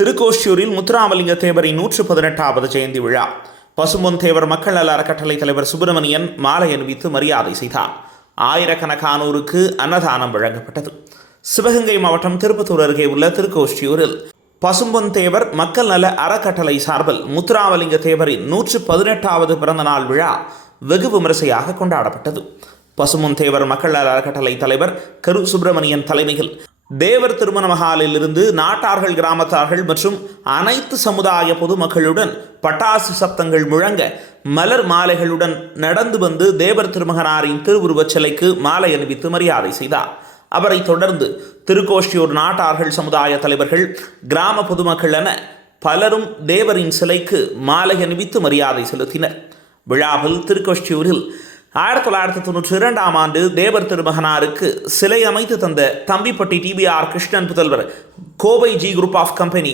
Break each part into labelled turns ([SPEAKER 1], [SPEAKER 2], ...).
[SPEAKER 1] திருக்கோஷ்டியூரில் முத்துராமலிங்க தேவரின் நூற்று பதினெட்டாவது ஜெயந்தி விழா. பசும்பொன் தேவர் மக்கள் நல அறக்கட்டளை தலைவர் சுப்பிரமணியன் மாலை அணிவித்து மரியாதை செய்தார். ஆயிரக்கணக்கானோருக்கு அன்னதானம் வழங்கப்பட்டது. சிவகங்கை மாவட்டம் திருப்பத்தூர் அருகே உள்ள திருக்கோஷ்டியூரில் பசும்பொன் தேவர் மக்கள் நல அறக்கட்டளை சார்பில் முத்துராமலிங்க தேவரின் நூற்று பதினெட்டாவது பிறந்தநாள் விழா வெகு விமரிசையாக கொண்டாடப்பட்டது. பசும்பொன் தேவர் மக்கள் நல அறக்கட்டளை தலைவர் கரு சுப்பிரமணியன் தலைமையில் தேவர் திருமண மகாலிலிருந்து நாட்டார்கள் கிராமத்தார்கள் மற்றும் அனைத்து சமுதாய பொதுமக்களுடன் பட்டாசு சத்தங்கள் முழங்க மலர் மாலைகளுடன் நடந்து வந்து தேவர் திருமகனாரின் திருவுருவச் சிலைக்கு மாலை அணிவித்து மரியாதை செய்தார். அவரைத் தொடர்ந்து திருக்கோஷ்டியூர் நாட்டார்கள் சமுதாய தலைவர்கள் கிராம பொதுமக்கள் என பலரும் தேவரின் சிலைக்கு மாலை அணிவித்து மரியாதை செலுத்தினர். விழாவில் திருக்கோஷ்டியூரில் ஆயிரத்தி தொள்ளாயிரத்தி தொண்ணூற்றி இரண்டாம் ஆண்டு தேவர் திருமகனாருக்கு சிலை அமைத்து தந்த தம்பிப்பட்டி டிபிஆர் கிருஷ்ணன் புதல்வர் Kovai G group of company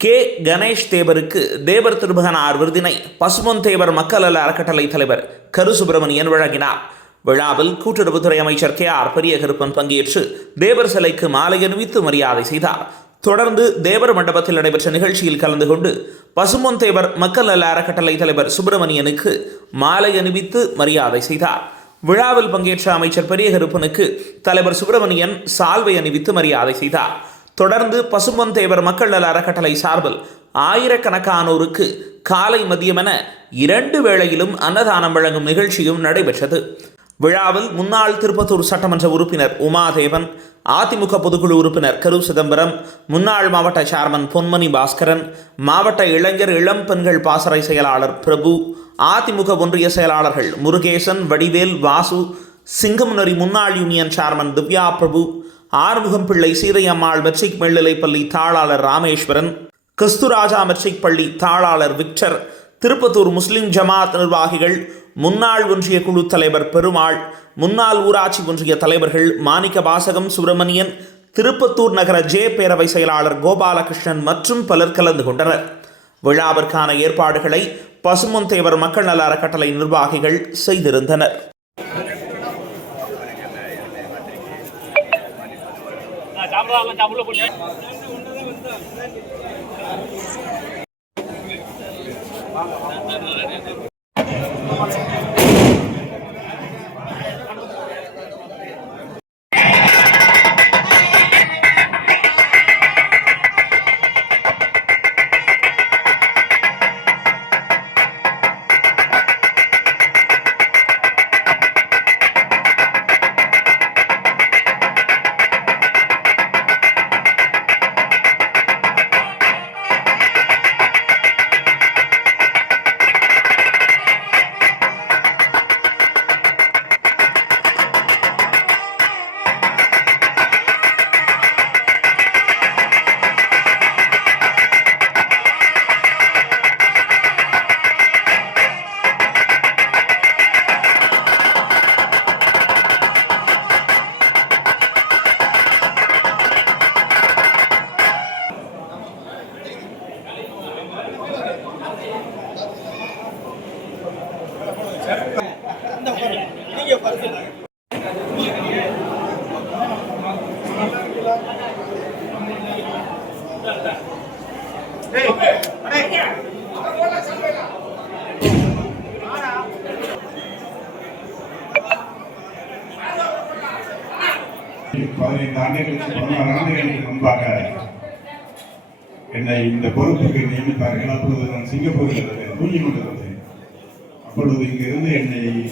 [SPEAKER 1] K Ganesh தேவருக்கு தேவர் திருமகனார் விருதினை பசுமன் தேவர் மக்கள் நல அறக்கட்டளை தலைவர் கரு சுப்பிரமணியன் வழங்கினார். விழாவில் கூட்டுறவுத்துறை அமைச்சர் கே ஆர் பெரியகருப்பன் பங்கேற்று தேவர் சிலைக்கு மாலை அணிவித்து மரியாதை செய்தார். தொடர்ந்து தேவர் மண்டபத்தில் நடைபெற்ற நிகழ்ச்சியில் கலந்து கொண்டு பசுமொந்தேவர் தேவர் மக்கள் நல அறக்கட்டளை தலைவர் சுப்பிரமணியனுக்கு மாலை அணிவித்து மரியாதை செய்தார். விழாவில் பங்கேற்ற அமைச்சர் பெரிய கருப்பனுக்கு தலைவர் சுப்பிரமணியன் சால்வை அணிவித்து மரியாதை செய்தார். தொடர்ந்து பசும்பொன் தேவர் மக்கள் நல அறக்கட்டளை சார்பில் ஆயிரக்கணக்கானோருக்கு காலை மதியமென இரண்டு வேளையிலும் அன்னதானம் வழங்கும் நிகழ்ச்சியும் நடைபெற்றது. விழாவில் முன்னாள் திருப்பத்தூர் சட்டமன்ற உறுப்பினர் உமாதேவன் அதிமுக பொதுக்குழு உறுப்பினர் கரு சிதம்பரம் முன்னாள் மாவட்ட சேர்மன் பொன்மணி பாஸ்கரன் மாவட்ட இளைஞர் இளம் பெண்கள் பாசறை செயலாளர் பிரபு அதிமுக ஒன்றிய செயலாளர்கள் முருகேசன் வடிவேல் வாசு சிங்கமுனரி முன்னாள் union chairman Divya Prabhu Arumugam Pillai Seethaiammal matric மேல்நிலைப்பள்ளி தாளாளர் ராமேஸ்வரன் கிறிஸ்துராஜா மெட்ரிக் பள்ளி தாளாளர் விக்டர் திருப்பத்தூர் முஸ்லிம் ஜமாத் நிர்வாகிகள் முன்னாள் ஒன்றிய குழு தலைவர் பெருமாள் முன்னாள் ஊராட்சி ஒன்றிய தலைவர்கள் மாணிக்க வாசகம் சுப்பிரமணியன் திருப்பத்தூர் நகர ஜே பேரவை செயலாளர் கோபாலகிருஷ்ணன் மற்றும் பலர் கலந்து கொண்டனர். விழாவிற்கான ஏற்பாடுகளை பசுமொன் தேவர் மக்கள் நல அறக்கட்டளை நிர்வாகிகள் செய்திருந்தனர்.
[SPEAKER 2] Vamos, vamos.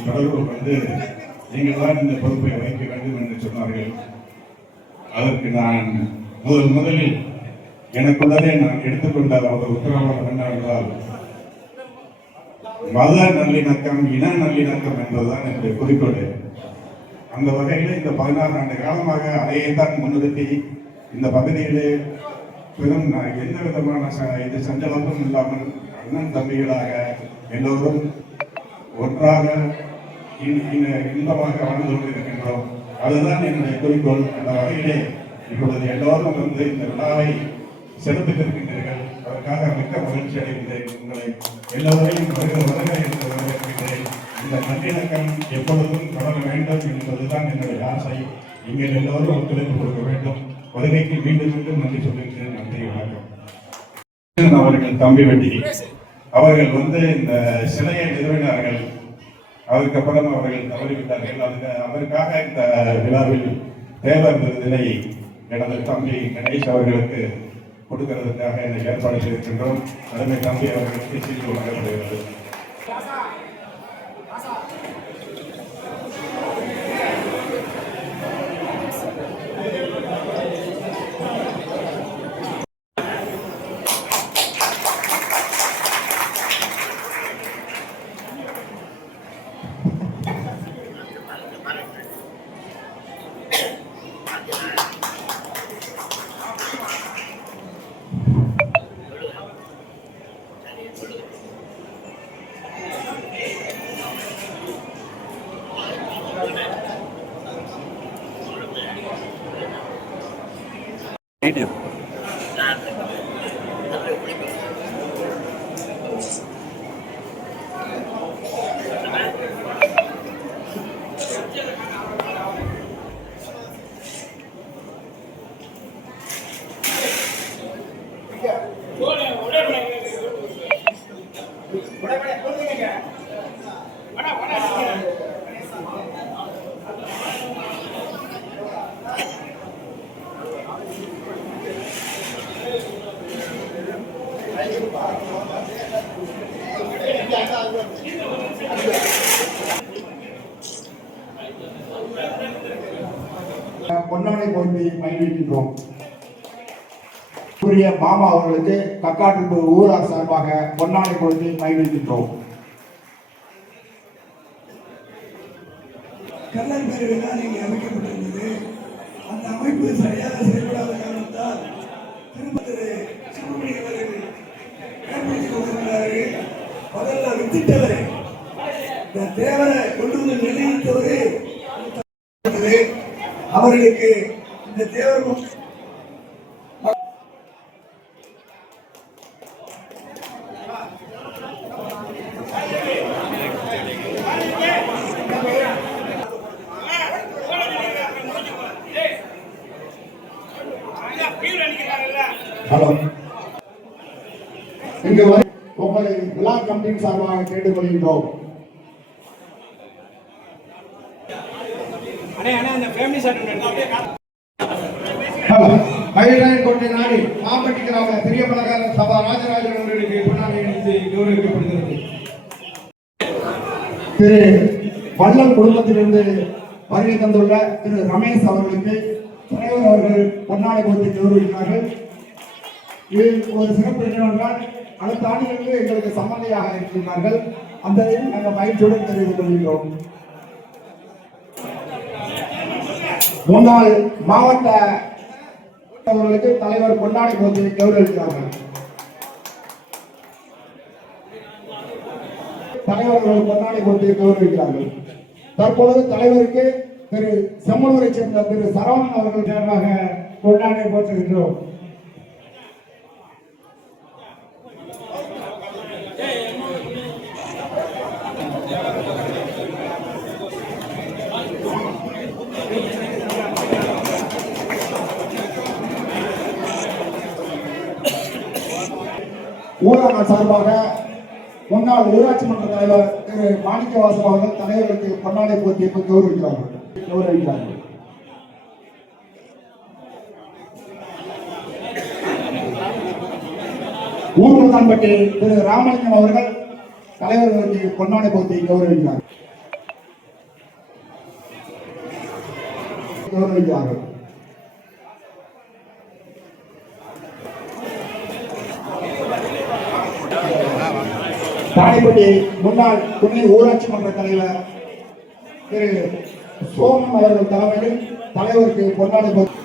[SPEAKER 2] கடலூர் வந்து நீங்கள் தான் இந்த பொறுப்பை வகிக்க வேண்டும் என்று சொன்னார்கள். அதற்கு நான் முதல் முதலில் எனக்குள்ளதே நான் எடுத்துக்கொண்ட ஒரு உத்தரவாதம் என்னவென்றால் மத நல்லிணக்கம் இன நல்லிணக்கம் என்பதுதான் என்னுடைய குறிக்கோள். அந்த வகையில் இந்த பதினாறு ஆண்டு காலமாக அதையே தான் முன்னிறுத்தி இந்த பகுதியிலே பெரும் எந்த விதமான இது சஞ்சலமும் இல்லாமல் அண்ணன் தம்பிகளாக எல்லோரும் ஒன்றாக இன்பமாக வாழ்ந்து கொண்டிருக்கின்றோம். அதுதான் என்னுடைய குறிக்கோள். அந்த வகையிலே இப்பொழுது எல்லோரும் வந்து இந்த விழாவை சிறப்பித்திருக்கின்றீர்கள். அதற்காக மிக்க மகிழ்ச்சி அடைகின்றேன். உங்களை எல்லோரையும் வருக வருக என்று வரவேற்கின்றேன். இந்த நல்லிணக்கம் எப்பொழுதும் தொடர வேண்டும் என்பதுதான் என்னுடைய ஆசை. நீங்கள் எல்லோரும் ஒத்துழைப்பு கொடுக்க வேண்டும். வருகைக்கு மீண்டும் மீண்டும் நன்றி சொல்லுகிறேன். நன்றி வணக்கம். அவர்கள் தம்பி வெட்டி. அவர்கள் வந்து இந்த சிலையை நிறுவினார்கள். அதுக்கப்புறம் அவர்கள் தவறிவிட்டார்கள். அதுக்கு அதற்காக இந்த விழாவில் தேவர் விருதினை எனது தம்பி கணேஷ் அவர்களுக்கு கொடுக்கிறதுக்காக இந்த ஏற்பாடு செய்திருக்கின்றோம். அருமை தம்பி அவர்களுக்கு சீட்டு வழங்கப்படுகிறது
[SPEAKER 3] பொன்னாடை போட்டி பயிர்விக்கின்றோம் கூறிய மாமா அவர்களுக்கு கக்காட்டு ஊரார் சார்பாக பொன்னாடை கொடுத்து மகிழ்விக்கின்றோம்
[SPEAKER 4] கல்லன் பேரவைதான் இங்கே அமைக்கப்பட்டிருந்தது. அந்த அமைப்பு சரியாக செயல்படாத காரணத்தால் திரும்ப திரு சுப்பிரமணிய அவர்கள் ஏற்படுத்திக் கொண்டிருக்கிறார்கள். முதல்ல வித்திட்டவர் இந்த தேவரை கொண்டு வந்து நிலைநிறுத்தவரு அவர்களுக்கு இந்த தேவர்
[SPEAKER 3] ஹலோ இங்கு வரை உங்களை விழா கமிட்டியின் சார்பாக கேட்டுக்கொள்கின்றோம்
[SPEAKER 5] அண்ணே அண்ணே அந்த ஃபேமிலி சர்டிஃபிகேட்
[SPEAKER 3] மயிலாயன் கோட்டை நாடு மாம்பட்டி கிராம பெரிய பலகார சபா ராஜராஜன் அவர்களுக்கு பொன்னாடை அணிந்து கௌரவிக்கப்படுகிறது திரு வள்ளல் குடும்பத்திலிருந்து வருகை தந்துள்ள திரு ரமேஷ் அவர்களுக்கு தலைவர் அவர்கள் பொன்னாடை போட்டி கௌரவிக்கிறார்கள். இது ஒரு சிறப்பு என்னவென்றால் அடுத்த ஆண்டுகளுக்கு எங்களுக்கு சம்மந்தையாக இருக்கின்றார்கள். அந்த நாங்கள் மகிழ்ச்சியுடன் தெரிவித்துக் கொள்கிறோம் முன்னாள் மாவட்ட அவர்களுக்கு தலைவர் பொன்னாடி போட்டியை கௌரவிக்கிறார்கள். தலைவர் அவர்கள் பொன்னாடை கௌரவிக்கிறார்கள். தற்பொழுது தலைவருக்கு திரு செம்மனூரை சேர்ந்த திரு சரவணன் அவர்கள் சார்பாக கொண்டாடி போற்றுகின்றோம். ஊராட்சி சார்பாக முன்னாள் ஊராட்சி மன்ற தலைவர் திரு மாணிக்கவாசன் அவர்கள் தலைவர்களுக்கு பொன்னாடை போட்டியை கௌரவிக்கிறார்கள். கௌரவிக்கிறார்கள். ஊர்வலத்தான்பட்டி திரு ராமலிங்கம் அவர்கள் தலைவர்களுக்கு பொன்னாடை போட்டியை கௌரவிக்கிறார்கள். கௌரவிக்கிறார்கள். தாடிப்பட்டி முன்னாள் துணை ஊராட்சி மன்ற தலைவர் திரு சோமன் அவர்கள் தலைமையில் தலைவருக்கு பொன்னாடை போட்டி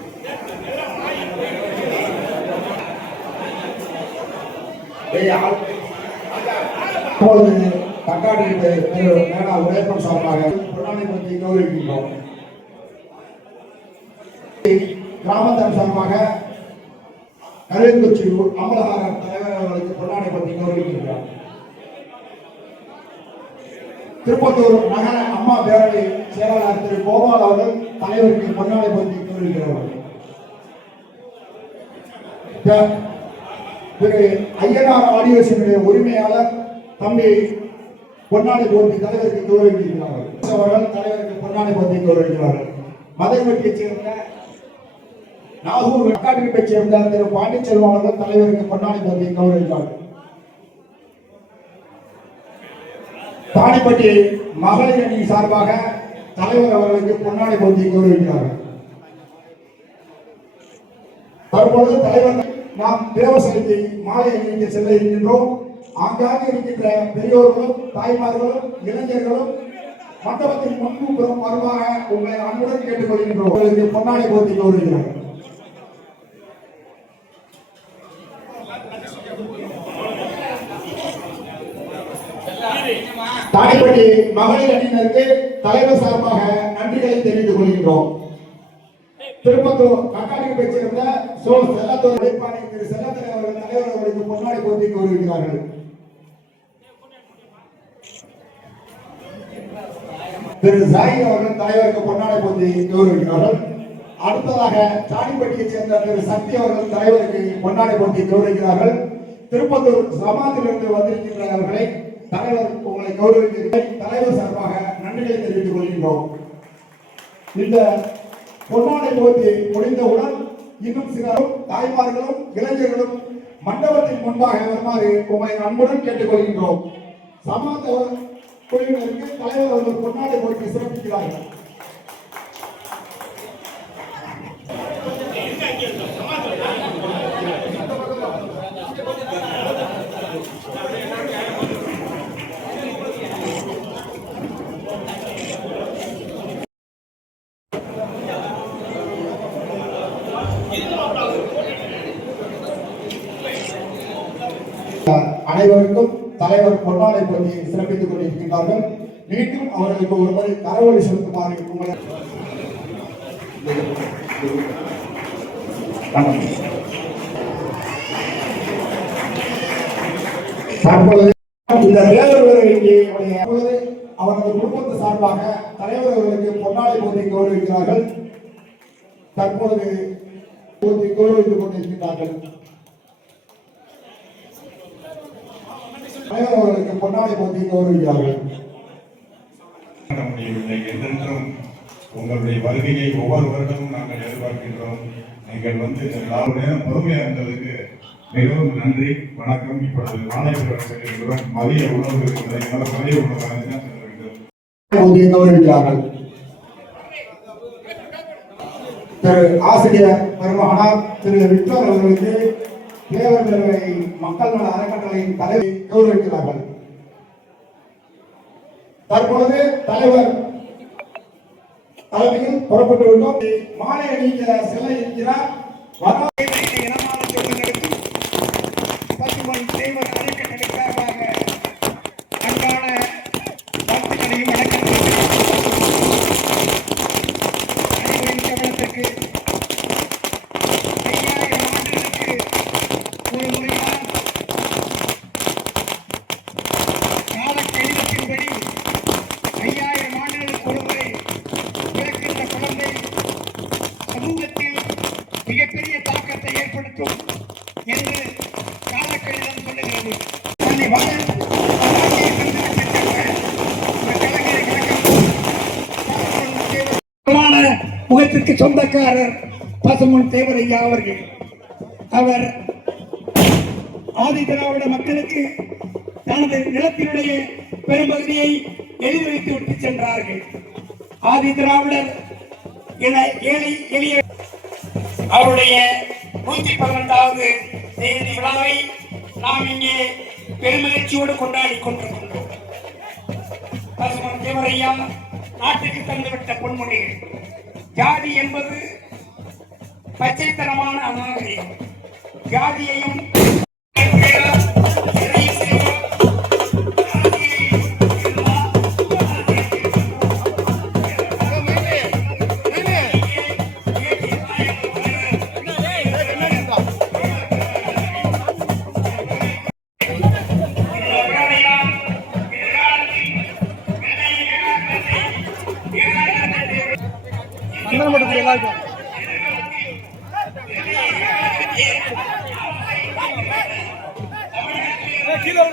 [SPEAKER 3] இப்பொழுது தக்காடி திரு மேடா உடையப்பன் சார்பாக போட்டி கௌரவிக்கின்றோம். கிராமத்தார் சார்பாக கருவேக்குச்சி அமலஹாரர் தலைவர் அவர்களுக்கு பொன்னாடை பற்றி கௌரவிக்கின்றார் திருப்பத்தூர் நகர அம்மா பேரவை செயலாளர் திரு கோபால் அவர்கள் தலைவருக்கு பொன்னாடை பற்றி கௌரவிக்கிறார்கள் திரு ஐயனார் ஆடியோஷனுடைய உரிமையாளர் தம்பி பொன்னாடி போட்டி தலைவருக்கு கௌரவிக்கிறார்கள் அவர்கள் தலைவருக்கு பொன்னாடி போட்டி கௌரவிக்கிறார்கள் மதவெட்டியைச் சேர்ந்த நாகூர் வெக்காட்டிப்பைச் சேர்ந்த திரு பாண்டிச்செல்வம் அவர்கள் தலைவருக்கு பொன்னாடி போட்டி கௌரவிக்கிறார்கள் தாடிப்பட்டி மகளிர் அணி சார்பாக தலைவர் அவர்களுக்கு பொன்னாடை போட்டி கௌரவிக்கிறார்கள் தற்பொழுது தலைவர் நாம் தேவசனைக்கு மாலை அணிவிக்க செல்ல இருக்கின்றோம். ஆங்காக இருக்கின்ற பெரியோர்களும் தாய்மார்களும் இளைஞர்களும் மண்டபத்தின் முன்புறம் வருவாக உங்களை அன்புடன் கேட்டுக்கொள்கின்றோம். உங்களுக்கு பொன்னாடை போட்டி கௌரவிக்கிறார்கள் தாடிப்பட்டி மகளிர் அணியினருக்கு தலைவர் சார்பாக நன்றிகளை தெரிவித்துக் கொள்கின்றோம். திருப்பத்தூர் கக்காடிக்கு சேர்ந்த சோ செல்லத்தூர் உழைப்பாளி திரு செல்லத்துறை அவர்கள் தலைவர் அவர்களுக்கு பொன்னாடி போட்டி வருகிறார்கள் திரு ஜாயித் அவர்கள் தலைவருக்கு பொன்னாடை போட்டி கௌரவிக்கிறார்கள் அடுத்ததாக சாணிப்பட்டியைச் சேர்ந்த திரு சக்தி அவர்கள் தலைவருக்கு பொன்னாடை போட்டி கௌரவிக்கிறார்கள் திருப்பத்தூர் சமாஜத்திலிருந்து வந்திருக்கின்றவர்களை தலைவர் உங்களை கௌரவிக்கிறேன். தலைவர் சார்பாக நன்றிகளை தெரிவித்துக் கொள்கின்றோம். இந்த பொன்னாடை போட்டி முடிந்தவுடன் இன்னும் சிலரும் தாய்மார்களும் இளைஞர்களும் மண்டபத்தின் முன்பாக வருமாறு உங்களை அன்புடன் கேட்டுக்கொள்கின்றோம் சமாத குழுவினருக்கு தலைவர் அவர்கள் பொன்னாடை போட்டி சிறப்பிக்கிறார்கள். அனைவருக்கும் தலைவர் பொன்னாடை போட்டி சிறப்பித்துக் கொண்டிருக்கின்றார்கள். மீண்டும் அவர்களுக்கு ஒரு முறை கரவொலி செலுத்துமாறு உங்களை தற்பொழுது இந்த தேவர் அவரது குடும்பத்து சார்பாக தலைவர் அவர்களுக்கு பொன்னாடை போட்டி கௌரவிக்கிறார்கள். தற்பொழுது போட்டி கௌரவித்துக் கொண்டிருக்கிறார்கள் தலைவர் அவர்களுக்கு பொன்னாடை போட்டி கௌரவிக்கிறார்கள்
[SPEAKER 2] என்றென்றும் உங்களுடைய வருகையை ஒவ்வொரு வருடமும் நாங்கள் எதிர்பார்க்கின்றோம். நீங்கள் வந்து நாலு நேரம் பொறுமையாக இருந்ததுக்கு மிகவும் நன்றி வணக்கம். இப்பொழுது மாணவர்களுடன் மதிய உணவு இருக்கிறது மதிய உணவு
[SPEAKER 3] கௌரவிக்கிறார்கள் திரு ஆசிரியர் பெருமகனார் திரு விக்டர் அவர்களுக்கு தேவர் பேரவை மக்கள் நல அறக்கட்டளையின் தலைவை கௌரவிக்கிறார்கள். தற்பொழுது தலைவர் தலைமையில் புறப்பட்டு விட்டோம். மாலை அணிகிற சிலை இருக்கிறார் வரா
[SPEAKER 4] இனமான தேவர் அணைக்கட்டளை எனக்கு சொந்தக்காரர் பசுமன் தேவரையா அவர்கள். அவர் ஆதி திராவிட மக்களுக்கு தனது நிலத்தினுடைய பெரும்பகுதியை எழுதி வைத்து விட்டு சென்றார்கள். ஆதி திராவிடர் என ஏழை எளிய அவருடைய நூத்தி பன்னிரெண்டாவது தேதி விழாவை நாம் இங்கே பெருமகிழ்ச்சியோடு கொண்டாடி கொண்டிருக்கின்றோம். பசுமன் தேவரையா நாட்டுக்கு தந்துவிட்ட பொன்மொழிகள் ஜாதி என்பது பச்சைத்தனமான அநாகரிகம் ஜாதியையும் பசங்க மட்டும் எல்லாருக்கும் கீழே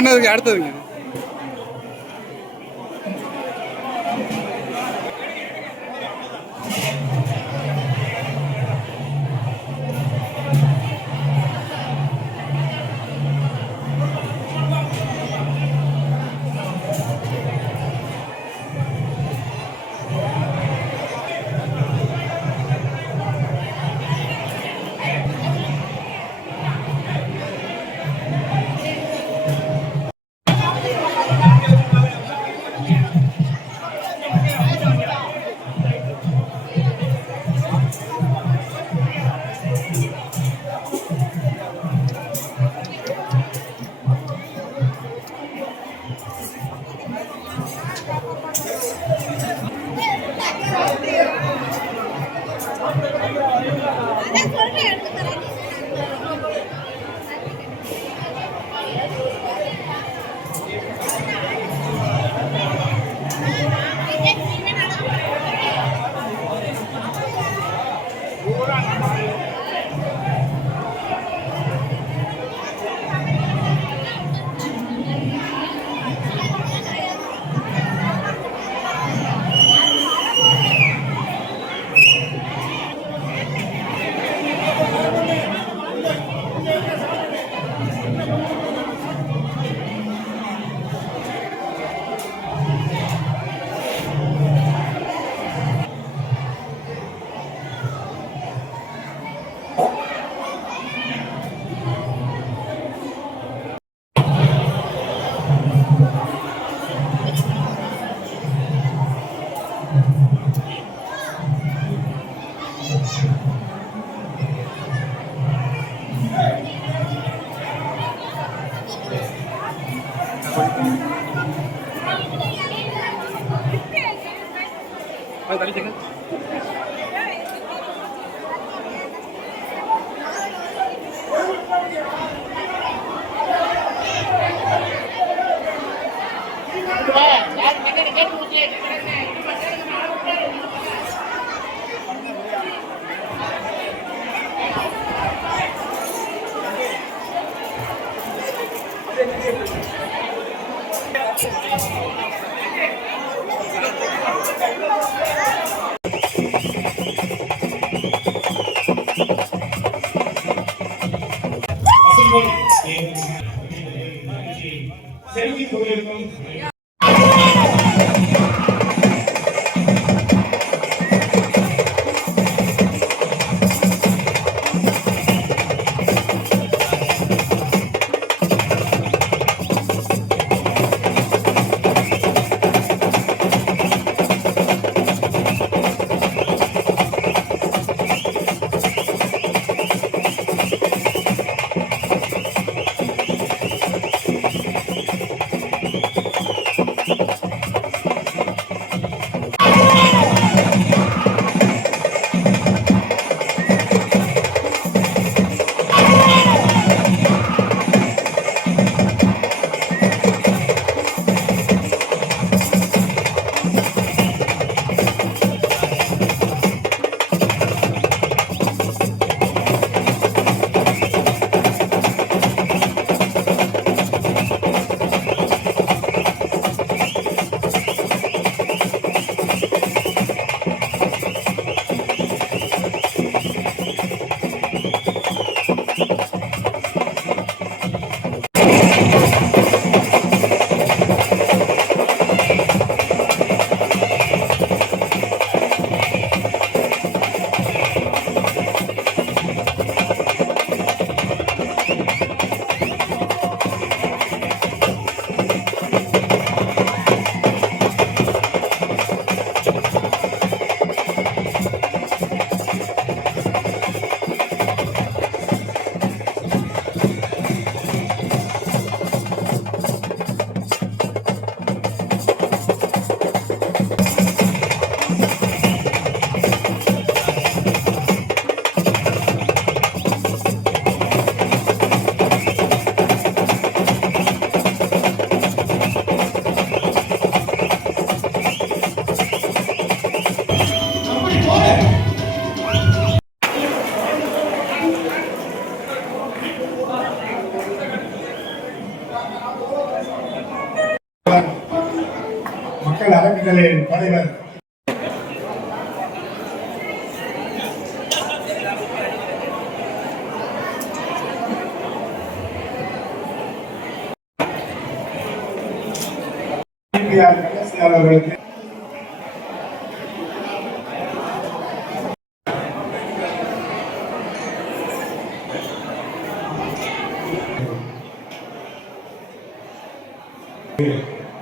[SPEAKER 5] என்னதுக்கு அடுத்ததுங்க
[SPEAKER 2] செல்வி கோயிலுக்கும்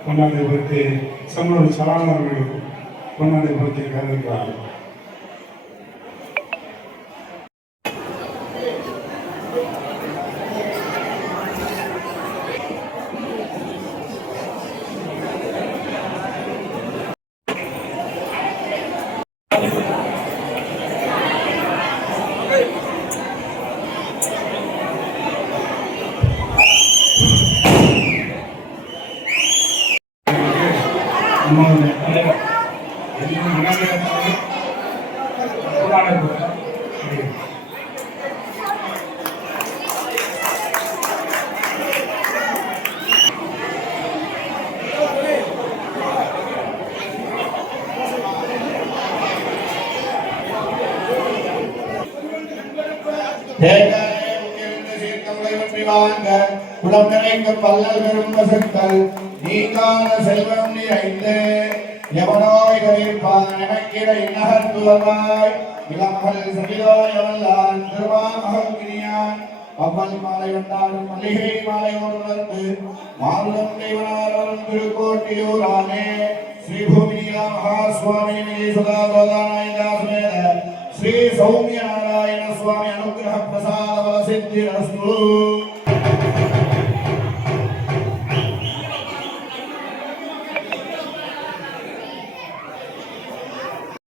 [SPEAKER 5] கொண்டாடி பொறுத்து சமூக சலாளர்கள் கொண்டாடி பொறுத்து கருதுகிறார்
[SPEAKER 6] தேங்காயை உயர்ந்த சீர்த்தமுறை வெற்றி வாங்க குளம் நிறைந்த பல்லல் பெரும் பசுக்கள் நீங்கான செல்வம் நிறைந்து எவனோய் கவிழ்ப்பான் எனக்கிற இன்னகத்துவமாய் இளமகள் சகிதோய் அவல்லான் அவ்வல் மாலை வந்தாலும் மல்லிகை மாலையோடு வந்து மாறுதம் திருக்கோட்டியூரானே மகாஸ்வாமி சதாபதானாயிகா சுமேத శ్రీ సౌమ్యనారాయణ స్వామి అనుగ్రహ ప్రసాద బల సిద్ధిరస్తు.